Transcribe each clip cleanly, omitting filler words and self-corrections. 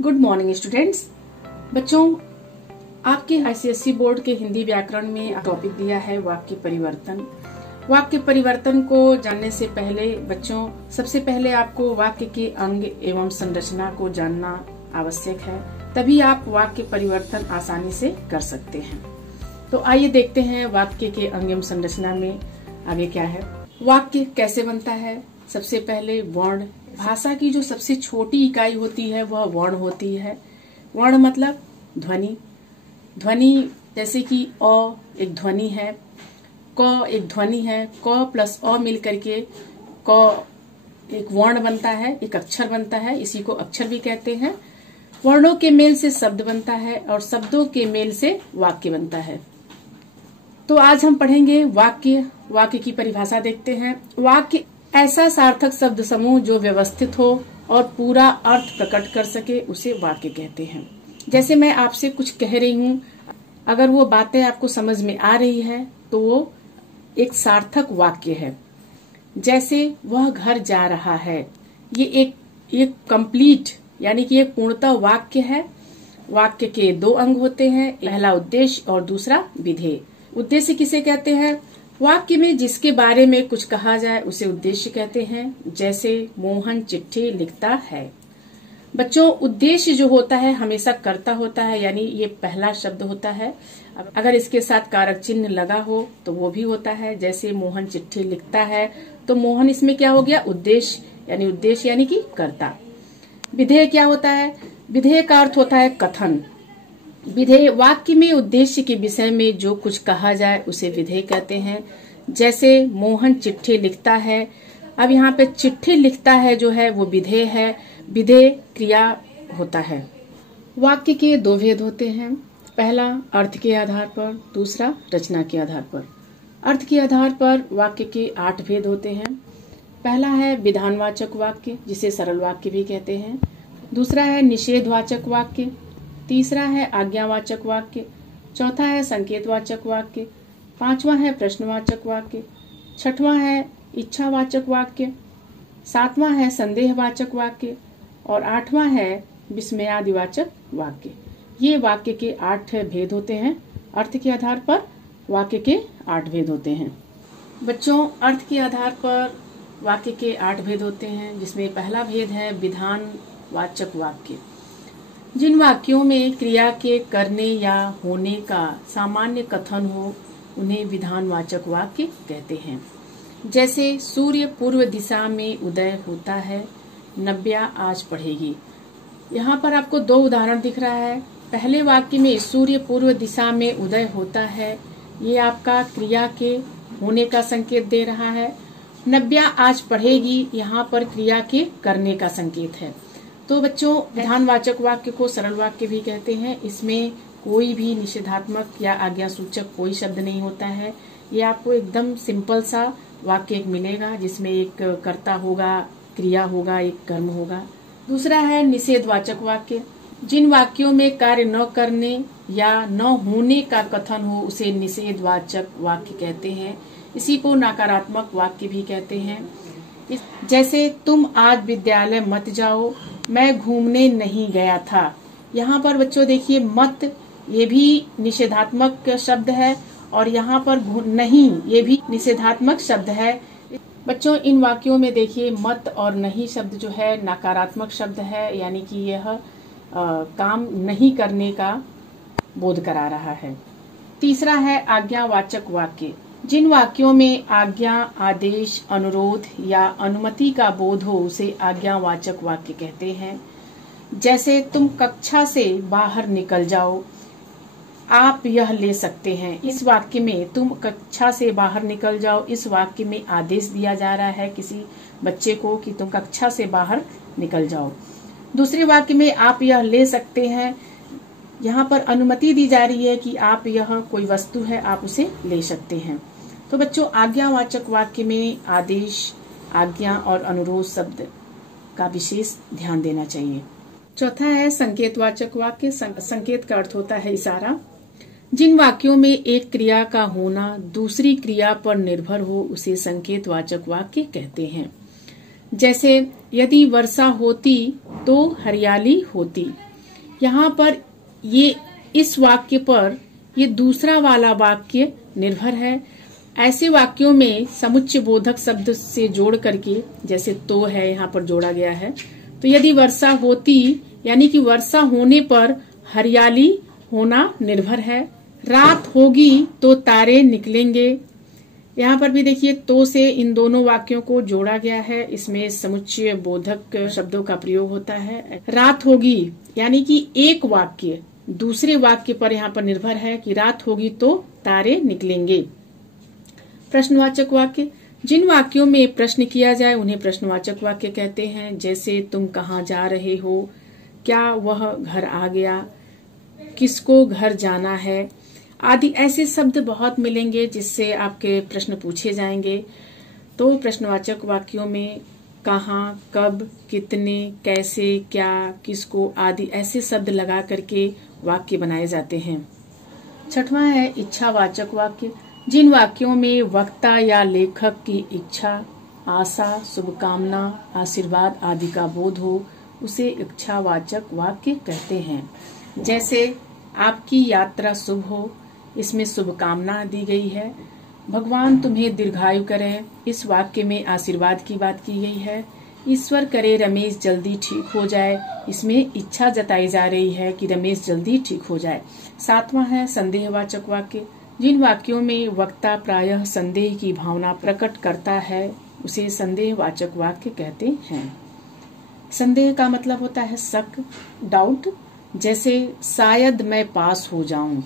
Good morning students. बच्चों, आपके ICSE board के हिंदी व्याकरण में टॉपिक दिया है वाक्य परिवर्तन। वाक्य परिवर्तन को जानने से पहले बच्चों, सबसे पहले आपको वाक्य के अंग एवं संरचना को जानना आवश्यक है, तभी आप वाक्य परिवर्तन आसानी से कर सकते हैं। तो आइए देखते हैं वाक्य के अंग एवं संरचना में आगे क्या है। वाक्य कैसे बनता है। सबसे पहले वर्ण। भाषा की जो सबसे छोटी इकाई होती है वह वर्ण होती है। वर्ण मतलब ध्वनि। ध्वनि जैसे कि अ एक ध्वनि है, क एक ध्वनि है, क प्लस अ मिल करके क एक वर्ण बनता है, एक अक्षर बनता है, इसी को अक्षर भी कहते हैं। वर्णों के मेल से शब्द बनता है और शब्दों के मेल से वाक्य बनता है। तो आज हम पढ़ेंगे वाक्य। वाक्य की परिभाषा देखते हैं। वाक्य ऐसा सार्थक शब्द समूह जो व्यवस्थित हो और पूरा अर्थ प्रकट कर सके, उसे वाक्य कहते हैं। जैसे मैं आपसे कुछ कह रही हूँ, अगर वो बातें आपको समझ में आ रही है तो वो एक सार्थक वाक्य है। जैसे वह घर जा रहा है, ये एक कंप्लीट यानी कि एक पूर्णतः वाक्य है। वाक्य के दो अंग होते हैं, पहला उद्देश्य और दूसरा विधेय। उद्देश्य किसे कहते हैं? वाक्य में जिसके बारे में कुछ कहा जाए उसे उद्देश्य कहते हैं। जैसे मोहन चिट्ठी लिखता है। बच्चों, उद्देश्य जो होता है हमेशा कर्ता होता है, यानी ये पहला शब्द होता है। अगर इसके साथ कारक चिन्ह लगा हो तो वो भी होता है। जैसे मोहन चिट्ठी लिखता है तो मोहन इसमें क्या हो गया? उद्देश्य यानी कि कर्ता। विधेय क्या होता है? विधेय का अर्थ होता है कथन। विधेय वाक्य में उद्देश्य के विषय में जो कुछ कहा जाए उसे विधेय कहते हैं। जैसे मोहन चिट्ठी लिखता है, अब यहाँ पे चिट्ठी लिखता है जो है वो विधेय है। विधेय क्रिया होता है। वाक्य के दो भेद होते हैं, पहला अर्थ के आधार पर, दूसरा रचना के आधार पर। अर्थ के आधार पर वाक्य के 8 भेद होते हैं। पहला है विधानवाचक वाक्य, जिसे सरल वाक्य भी कहते हैं। दूसरा है निषेधवाचक वाक्य। तीसरा है आज्ञावाचक वाक्य। चौथा है संकेतवाचक वाक्य। पांचवा है प्रश्नवाचक वाक्य। छठवां है इच्छावाचक वाक्य। सातवां है संदेहवाचक वाक्य और आठवां है विस्मयादिवाचक वाक्य। ये वाक्य के 8 भेद होते हैं। अर्थ के आधार पर वाक्य के 8 भेद होते हैं। बच्चों, अर्थ के आधार पर वाक्य के 8 भेद होते हैं, जिसमें पहला भेद है विधानवाचक वाक्य। जिन वाक्यों में क्रिया के करने या होने का सामान्य कथन हो उन्हें विधानवाचक वाक्य कहते हैं। जैसे सूर्य पूर्व दिशा में उदय होता है, नव्या आज पढ़ेगी। यहाँ पर आपको 2 उदाहरण दिख रहा है। पहले वाक्य में सूर्य पूर्व दिशा में उदय होता है, ये आपका क्रिया के होने का संकेत दे रहा है। नव्या आज पढ़ेगी, यहाँ पर क्रिया के करने का संकेत है। तो बच्चों, विधानवाचक वाक्य को सरल वाक्य भी कहते हैं। इसमें कोई भी निषेधात्मक या आज्ञा सूचक कोई शब्द नहीं होता है। ये आपको एकदम सिंपल सा वाक्य एक मिलेगा, जिसमें एक कर्ता होगा, क्रिया होगा, एक कर्म होगा। दूसरा है निषेधवाचक वाक्य। जिन वाक्यों में कार्य न करने या न होने का कथन हो उसे निषेधवाचक वाक्य कहते हैं। इसी को नकारात्मक वाक्य भी कहते हैं। जैसे तुम आज विद्यालय मत जाओ, मैं घूमने नहीं गया था। यहाँ पर बच्चों देखिए, मत ये भी निषेधात्मक शब्द है और यहाँ पर नहीं ये भी निषेधात्मक शब्द है। बच्चों, इन वाक्यों में देखिए मत और नहीं शब्द जो है नकारात्मक शब्द है, यानी कि यह काम नहीं करने का बोध करा रहा है। तीसरा है आज्ञावाचक वाक्य। जिन वाक्यों में आज्ञा, आदेश, अनुरोध या अनुमति का बोध हो उसे आज्ञावाचक वाक्य कहते हैं। जैसे तुम कक्षा से बाहर निकल जाओ, आप यह ले सकते हैं। इस वाक्य में तुम कक्षा से बाहर निकल जाओ, इस वाक्य में आदेश दिया जा रहा है किसी बच्चे को कि तुम कक्षा से बाहर निकल जाओ। दूसरे वाक्य में आप यह ले सकते हैं, यहाँ पर अनुमति दी जा रही है कि आप यह कोई वस्तु है, आप उसे ले सकते हैं। तो बच्चों, आज्ञावाचक वाक्य में आदेश, आज्ञा और अनुरोध शब्द का विशेष ध्यान देना चाहिए। चौथा है संकेतवाचक वाक्य। संकेत का अर्थ होता है इशारा। जिन वाक्यों में एक क्रिया का होना दूसरी क्रिया पर निर्भर हो उसे संकेतवाचक वाक्य कहते हैं। जैसे यदि वर्षा होती तो हरियाली होती, यहाँ पर ये इस वाक्य पर ये दूसरा वाला वाक्य निर्भर है। ऐसे वाक्यों में समुच्चय बोधक शब्द से जोड़ करके, जैसे तो है यहाँ पर जोड़ा गया है, तो यदि वर्षा होती यानी कि वर्षा होने पर हरियाली होना निर्भर है। रात होगी तो तारे निकलेंगे। यहाँ पर भी देखिए तो से इन दोनों वाक्यों को जोड़ा गया है। इसमें समुच्चय बोधक शब्दों का प्रयोग होता है। रात होगी यानी कि एक वाक्य दूसरे वाक्य पर यहाँ पर निर्भर है कि रात होगी तो तारे निकलेंगे। प्रश्नवाचक वाक्य, जिन वाक्यों में प्रश्न किया जाए उन्हें प्रश्नवाचक वाक्य कहते हैं। जैसे तुम कहाँ जा रहे हो, क्या वह घर आ गया, किसको घर जाना है आदि ऐसे शब्द बहुत मिलेंगे जिससे आपके प्रश्न पूछे जाएंगे। तो प्रश्नवाचक वाक्यों में कहाँ, कब, कितने, कैसे, क्या, किसको आदि ऐसे शब्द लगा करके वाक्य बनाए जाते हैं। छठवां है इच्छावाचक वाक्य, जिन वाक्यों में वक्ता या लेखक की इच्छा, आशा, शुभकामना, आशीर्वाद आदि का बोध हो उसे इच्छावाचक वाक्य कहते हैं। जैसे आपकी यात्रा शुभ हो, इसमें शुभकामना दी गई है। भगवान तुम्हें दीर्घायु करें, इस वाक्य में आशीर्वाद की बात की गई है। ईश्वर करे रमेश जल्दी ठीक हो जाए, इसमें इच्छा जताई जा रही है कि रमेश जल्दी ठीक हो जाए। सातवां है संदेहवाचक वाक्य, जिन वाक्यों में वक्ता प्रायः संदेह की भावना प्रकट करता है उसे संदेहवाचक वाक्य कहते हैं। संदेह का मतलब होता है शक, डाउट। जैसे शायद मैं पास हो जाऊं,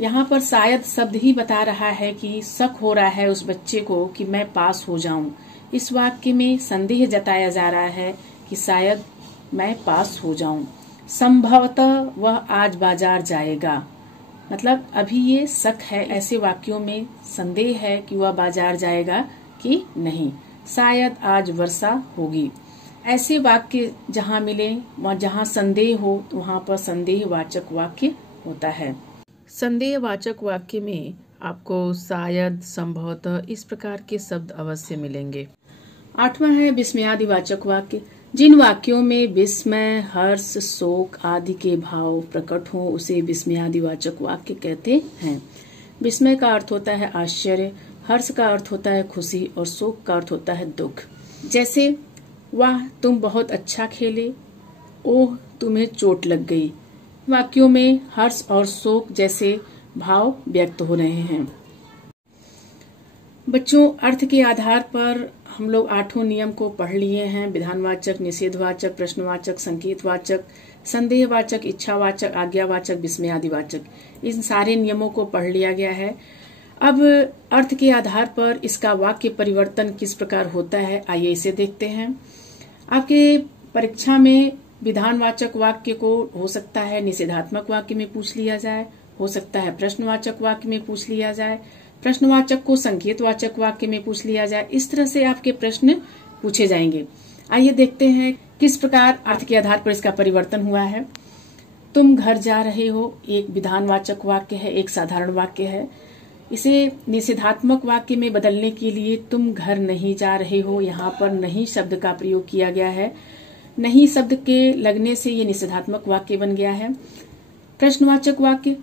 यहाँ पर शायद शब्द ही बता रहा है कि शक हो रहा है उस बच्चे को कि मैं पास हो जाऊं। इस वाक्य में संदेह जताया जा रहा है कि शायद मैं पास हो जाऊं। संभवतः वह आज बाजार जाएगा, मतलब अभी ये शक है। ऐसे वाक्यों में संदेह है कि वह बाजार जाएगा कि नहीं। शायद आज वर्षा होगी। ऐसे वाक्य जहाँ मिले वहाँ जहाँ संदेह हो वहाँ पर संदेहवाचक वाक्य होता है। संदेहवाचक वाक्य में आपको शायद, संभवतः इस प्रकार के शब्द अवश्य मिलेंगे। आठवां है विस्मयादिवाचक वाक्य, जिन वाक्यों में विस्मय, हर्ष, शोक आदि के भाव प्रकट हो उसे विस्मयादिवाचक वाक्य कहते हैं। विस्मय का अर्थ होता है आश्चर्य, हर्ष का अर्थ होता है खुशी और शोक का अर्थ होता है दुख। जैसे वाह तुम बहुत अच्छा खेले, ओह तुम्हें चोट लग गई। वाक्यों में हर्ष और शोक जैसे भाव व्यक्त हो रहे हैं। बच्चों, अर्थ के आधार पर हम लोग 8 नियम को पढ़ लिए हैं। विधानवाचक, निषेधवाचक, प्रश्नवाचक, संकेतवाचक, संदेहवाचक, इच्छावाचक, आज्ञावाचक, विस्मयादिवाचक, इन सारे नियमों को पढ़ लिया गया है। अब अर्थ के आधार पर इसका वाक्य परिवर्तन किस प्रकार होता है, आइए इसे देखते हैं। आपके परीक्षा में विधानवाचक वाक्य को हो सकता है निषेधात्मक वाक्य में पूछ लिया जाए, हो सकता है प्रश्नवाचक वाक्य में पूछ लिया जाए, प्रश्नवाचक को संकेतवाचक वाक्य में पूछ लिया जाए। इस तरह से आपके प्रश्न पूछे जाएंगे। आइए देखते हैं किस प्रकार अर्थ के आधार पर इसका परिवर्तन हुआ है। तुम घर जा रहे हो एक विधानवाचक वाक्य है, एक साधारण वाक्य है। इसे निषेधात्मक वाक्य में बदलने के लिए तुम घर नहीं जा रहे हो, यहाँ पर नहीं शब्द का प्रयोग किया गया है। नहीं शब्द के लगने से ये निषेधात्मक वाक्य बन गया है। प्रश्नवाचक वाक्य,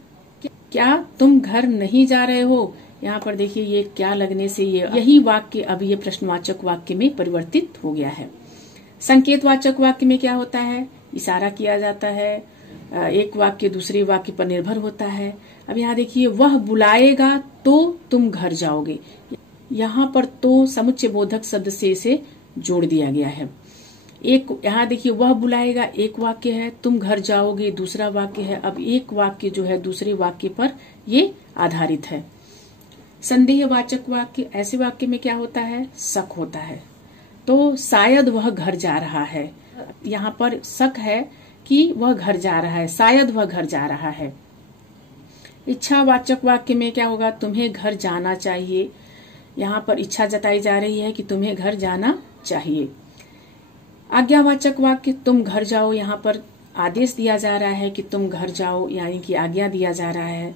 क्या तुम घर नहीं जा रहे हो, यहाँ पर देखिए ये क्या लगने से यही वाक्य अब ये प्रश्नवाचक वाक्य में परिवर्तित हो गया है। संकेतवाचक वाक्य में क्या होता है, इशारा किया जाता है, एक वाक्य दूसरे वाक्य पर निर्भर होता है। अब यहाँ देखिए वह बुलाएगा तो तुम घर जाओगे, यहाँ पर तो समुच्चय बोधक शब्द से इसे जोड़ दिया गया है। एक यहाँ देखिए वह बुलाएगा एक वाक्य है, तुम घर जाओगे दूसरा वाक्य है। अब एक वाक्य जो है दूसरे वाक्य पर ये आधारित है। संदेहवाचक वाक्य, ऐसे वाक्य में क्या होता है, शक होता है, तो शायद वह घर जा रहा है। यहाँ पर शक है कि वह घर जा रहा है, शायद वह घर जा रहा है। इच्छावाचक वाक्य में क्या होगा, तुम्हें घर जाना चाहिए, यहाँ पर इच्छा जताई जा रही है कि तुम्हें घर जाना चाहिए। आज्ञावाचक वाक्य, तुम घर जाओ, यहाँ पर आदेश दिया जा रहा है कि तुम घर जाओ, यानी कि आज्ञा दिया जा रहा है।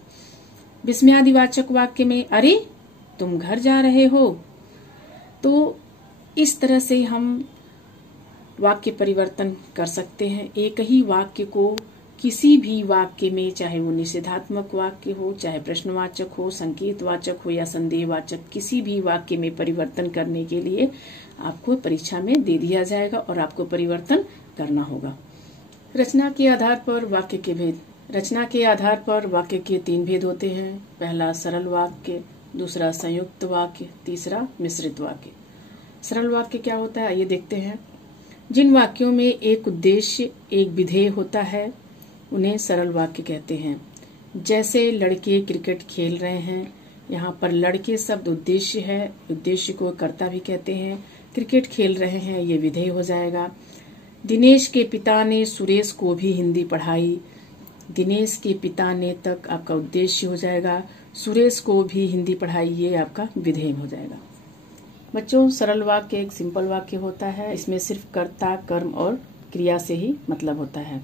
विस्मयादिवाचक वाक्य में अरे तुम घर जा रहे हो। तो इस तरह से हम वाक्य परिवर्तन कर सकते हैं। एक ही वाक्य को किसी भी वाक्य में, चाहे वो निषेधात्मक वाक्य हो, चाहे प्रश्नवाचक हो, संकेतवाचक हो या संदेहवाचक, किसी भी वाक्य में परिवर्तन करने के लिए आपको परीक्षा में दे दिया जाएगा और आपको परिवर्तन करना होगा। रचना के आधार पर वाक्य के भेद। रचना के आधार पर वाक्य के 3 भेद होते हैं। पहला सरल वाक्य, दूसरा संयुक्त वाक्य, तीसरा मिश्रित वाक्य। सरल वाक्य क्या होता है, आइए देखते हैं। जिन वाक्यों में एक उद्देश्य, एक विधेय होता है, उन्हें सरल वाक्य कहते हैं। जैसे लड़के क्रिकेट खेल रहे हैं, यहाँ पर लड़के शब्द उद्देश्य है, उद्देश्य को कर्ता भी कहते हैं। क्रिकेट खेल रहे हैं, ये विधेय हो जाएगा। दिनेश के पिता ने सुरेश को भी हिंदी पढ़ाई। दिनेश के पिता ने तक आपका उद्देश्य हो जाएगा, सुरेश को भी हिंदी पढ़ाई, ये आपका विधेय हो जाएगा। बच्चों, सरल वाक्य एक सिंपल वाक्य होता है, इसमें सिर्फ कर्ता, कर्म और क्रिया से ही मतलब होता है।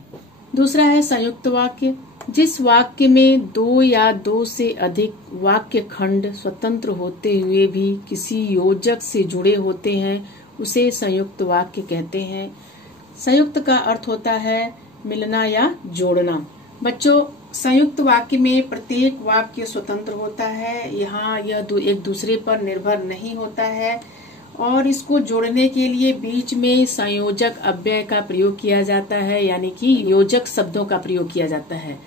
दूसरा है संयुक्त वाक्य। जिस वाक्य में 2 या 2 से अधिक वाक्य खंड स्वतंत्र होते हुए भी किसी योजक से जुड़े होते हैं, उसे संयुक्त वाक्य कहते हैं। संयुक्त का अर्थ होता है मिलना या जोड़ना। बच्चों, संयुक्त वाक्य में प्रत्येक वाक्य स्वतंत्र होता है, यहाँ यह एक दूसरे पर निर्भर नहीं होता है और इसको जोड़ने के लिए बीच में संयोजक अव्यय का प्रयोग किया जाता है, यानी कि योजक शब्दों का प्रयोग किया जाता है।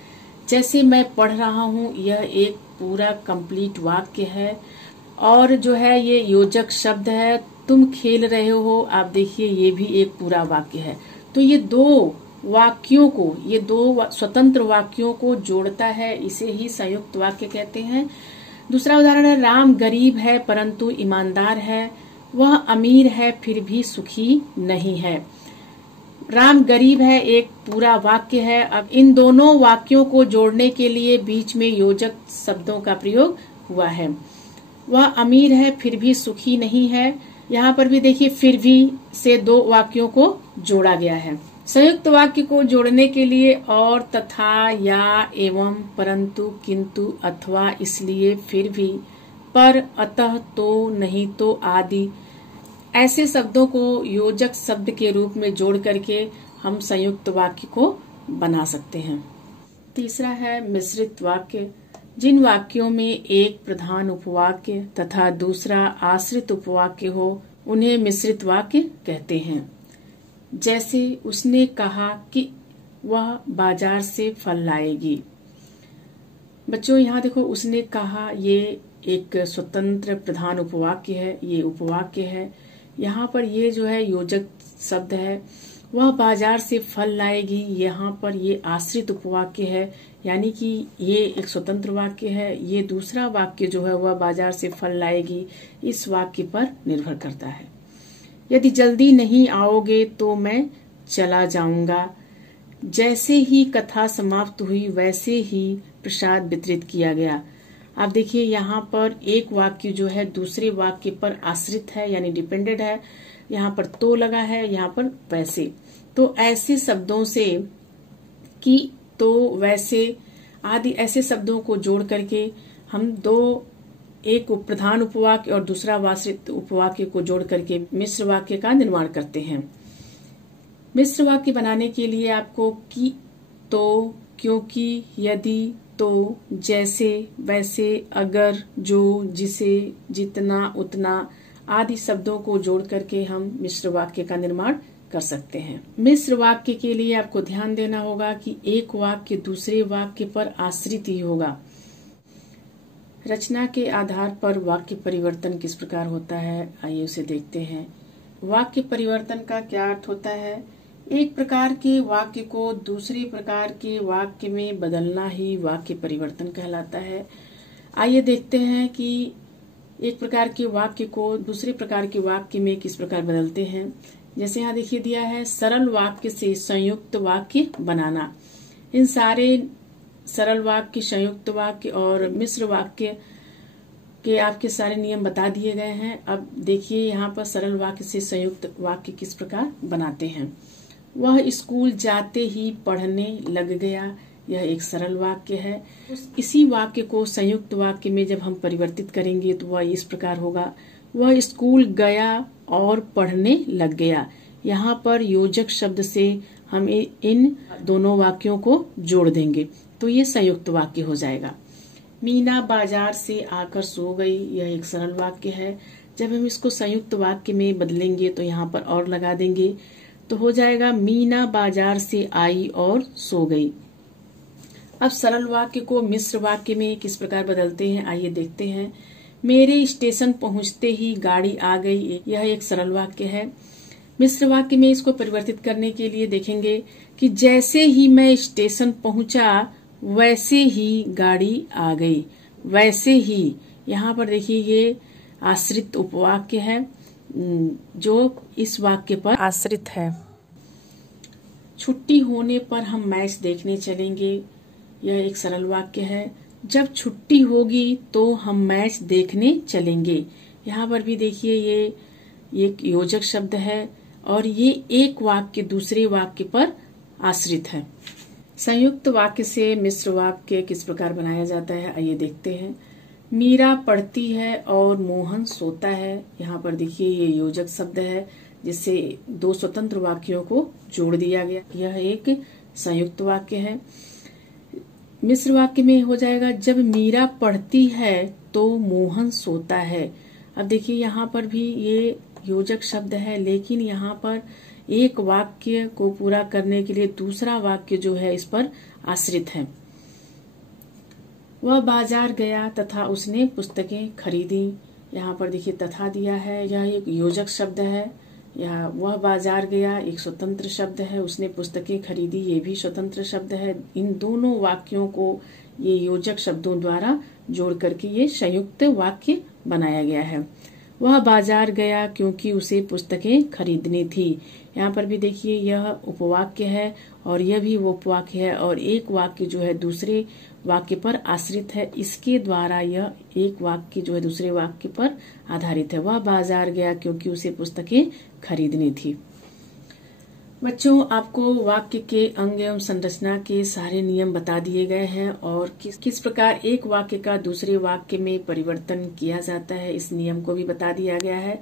जैसे मैं पढ़ रहा हूँ, यह एक पूरा कंप्लीट वाक्य है और जो है ये योजक शब्द है। तुम खेल रहे हो, आप देखिए ये भी एक पूरा वाक्य है। तो ये 2 वाक्यों को, ये 2 स्वतंत्र वाक्यों को जोड़ता है, इसे ही संयुक्त वाक्य कहते हैं। दूसरा उदाहरण है, राम गरीब है परंतु ईमानदार है, वह अमीर है फिर भी सुखी नहीं है। राम गरीब है एक पूरा वाक्य है। अब इन दोनों वाक्यों को जोड़ने के लिए बीच में योजक शब्दों का प्रयोग हुआ है। वह अमीर है फिर भी सुखी नहीं है, यहाँ पर भी देखिए फिर भी से 2 वाक्यों को जोड़ा गया है। संयुक्त वाक्य को जोड़ने के लिए और, तथा, या, एवं, परंतु, किंतु, अथवा, इसलिए, फिर भी, पर, अतः, तो, नहीं तो आदि ऐसे शब्दों को योजक शब्द के रूप में जोड़ करके हम संयुक्त वाक्य को बना सकते हैं। तीसरा है मिश्रित वाक्य। जिन वाक्यों में एक प्रधान उपवाक्य तथा दूसरा आश्रित उपवाक्य हो, उन्हें मिश्रित वाक्य कहते हैं। जैसे उसने कहा कि वह बाजार से फल लाएगी। बच्चों, यहाँ देखो, उसने कहा, ये एक स्वतंत्र प्रधान उपवाक्य है, ये उपवाक्य है। यहाँ पर ये जो है योजक शब्द है। वह बाजार से फल लाएगी, यहाँ पर ये आश्रित उपवाक्य है, यानी कि ये एक स्वतंत्र वाक्य है। ये दूसरा वाक्य जो है वह बाजार से फल लाएगी, इस वाक्य पर निर्भर करता है। यदि जल्दी नहीं आओगे तो मैं चला जाऊंगा। जैसे ही कथा समाप्त हुई वैसे ही प्रसाद वितरित किया गया। आप देखिए यहाँ पर एक वाक्य जो है दूसरे वाक्य पर आश्रित है, यानी डिपेंडेंट है। यहाँ पर तो लगा है, यहाँ पर वैसे। तो ऐसे शब्दों से कि, तो, वैसे आदि ऐसे शब्दों को जोड़ करके हम 2, एक प्रधान उपवाक्य और दूसरा आश्रित उपवाक्य को जोड़ करके मिश्र वाक्य का निर्माण करते हैं। मिश्र वाक्य बनाने के लिए आपको कि, तो, क्योंकि, यदि, तो, जैसे, वैसे, अगर, जो, जिसे, जितना, उतना आदि शब्दों को जोड़ करके हम मिश्र वाक्य का निर्माण कर सकते हैं। मिश्र वाक्य के लिए आपको ध्यान देना होगा कि एक वाक्य दूसरे वाक्य पर आश्रित ही होगा। रचना के आधार पर वाक्य परिवर्तन किस प्रकार होता है, आइए उसे देखते हैं। वाक्य परिवर्तन का क्या अर्थ होता है? एक प्रकार के वाक्य को दूसरे प्रकार के वाक्य में बदलना ही वाक्य परिवर्तन कहलाता है। आइए देखते हैं कि एक प्रकार के वाक्य को दूसरे प्रकार के वाक्य में किस प्रकार बदलते हैं। जैसे यहाँ देखिए दिया है, सरल वाक्य से संयुक्त वाक्य बनाना। इन सारे सरल वाक्य, संयुक्त वाक्य और मिश्र वाक्य के आपके सारे नियम बता दिए गए हैं। अब देखिए यहाँ पर सरल वाक्य से संयुक्त वाक्य किस प्रकार बनाते हैं। वह स्कूल जाते ही पढ़ने लग गया, यह एक सरल वाक्य है। इसी वाक्य को संयुक्त वाक्य में जब हम परिवर्तित करेंगे तो वह इस प्रकार होगा, वह स्कूल गया और पढ़ने लग गया। यहाँ पर योजक शब्द से हम इन दोनों वाक्यों को जोड़ देंगे तो ये संयुक्त वाक्य हो जाएगा। मीना बाजार से आकर सो गई, यह एक सरल वाक्य है। जब हम इसको संयुक्त वाक्य में बदलेंगे तो यहाँ पर और लगा देंगे तो हो जाएगा मीना बाजार से आई और सो गई। अब सरल वाक्य को मिश्र वाक्य में किस प्रकार बदलते हैं आइए देखते हैं। मेरे स्टेशन पहुंचते ही गाड़ी आ गई, यह एक सरल वाक्य है। मिश्र वाक्य में इसको परिवर्तित करने के लिए देखेंगे कि जैसे ही मैं स्टेशन पहुंचा वैसे ही गाड़ी आ गई। वैसे ही, यहाँ पर देखिए ये आश्रित उपवाक्य है जो इस वाक्य पर आश्रित है। छुट्टी होने पर हम मैच देखने चलेंगे, यह एक सरल वाक्य है। जब छुट्टी होगी तो हम मैच देखने चलेंगे। यहाँ पर भी देखिए ये एक योजक शब्द है और ये एक वाक्य दूसरे वाक्य पर आश्रित है। संयुक्त वाक्य से मिश्र वाक्य किस प्रकार बनाया जाता है आइए देखते हैं। मीरा पढ़ती है और मोहन सोता है। यहाँ पर देखिए ये योजक शब्द है जिससे दो स्वतंत्र वाक्यों को जोड़ दिया गया, यह एक संयुक्त वाक्य है। मिश्र वाक्य में हो जाएगा जब मीरा पढ़ती है तो मोहन सोता है। अब देखिए यहाँ पर भी ये योजक शब्द है लेकिन यहाँ पर एक वाक्य को पूरा करने के लिए दूसरा वाक्य जो है इस पर आश्रित है। वह बाजार गया तथा उसने पुस्तकें खरीदी। यहाँ पर देखिए तथा दिया है, यह एक योजक शब्द है। यह वह बाजार गया एक स्वतंत्र शब्द है, उसने पुस्तकें खरीदी ये भी स्वतंत्र शब्द है। इन दोनों वाक्यों को ये योजक शब्दों द्वारा जोड़ करके ये संयुक्त वाक्य बनाया गया है। वह बाजार गया क्योंकि उसे पुस्तकें खरीदनी थी। यहाँ पर भी देखिए यह उपवाक्य है और यह भी वो उपवाक्य है और एक वाक्य जो है दूसरे वाक्य पर आश्रित है। इसके द्वारा यह एक वाक्य जो है दूसरे वाक्य पर आधारित है। वह बाजार गया क्योंकि उसे पुस्तकें खरीदनी थी। बच्चों आपको वाक्य के अंग एवं संरचना के सारे नियम बता दिए गए हैं और किस प्रकार एक वाक्य का दूसरे वाक्य में परिवर्तन किया जाता है इस नियम को भी बता दिया गया है।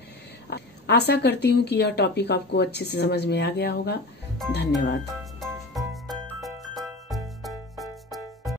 आशा करती हूँ कि यह टॉपिक आपको अच्छे से समझ में आ गया होगा। धन्यवाद।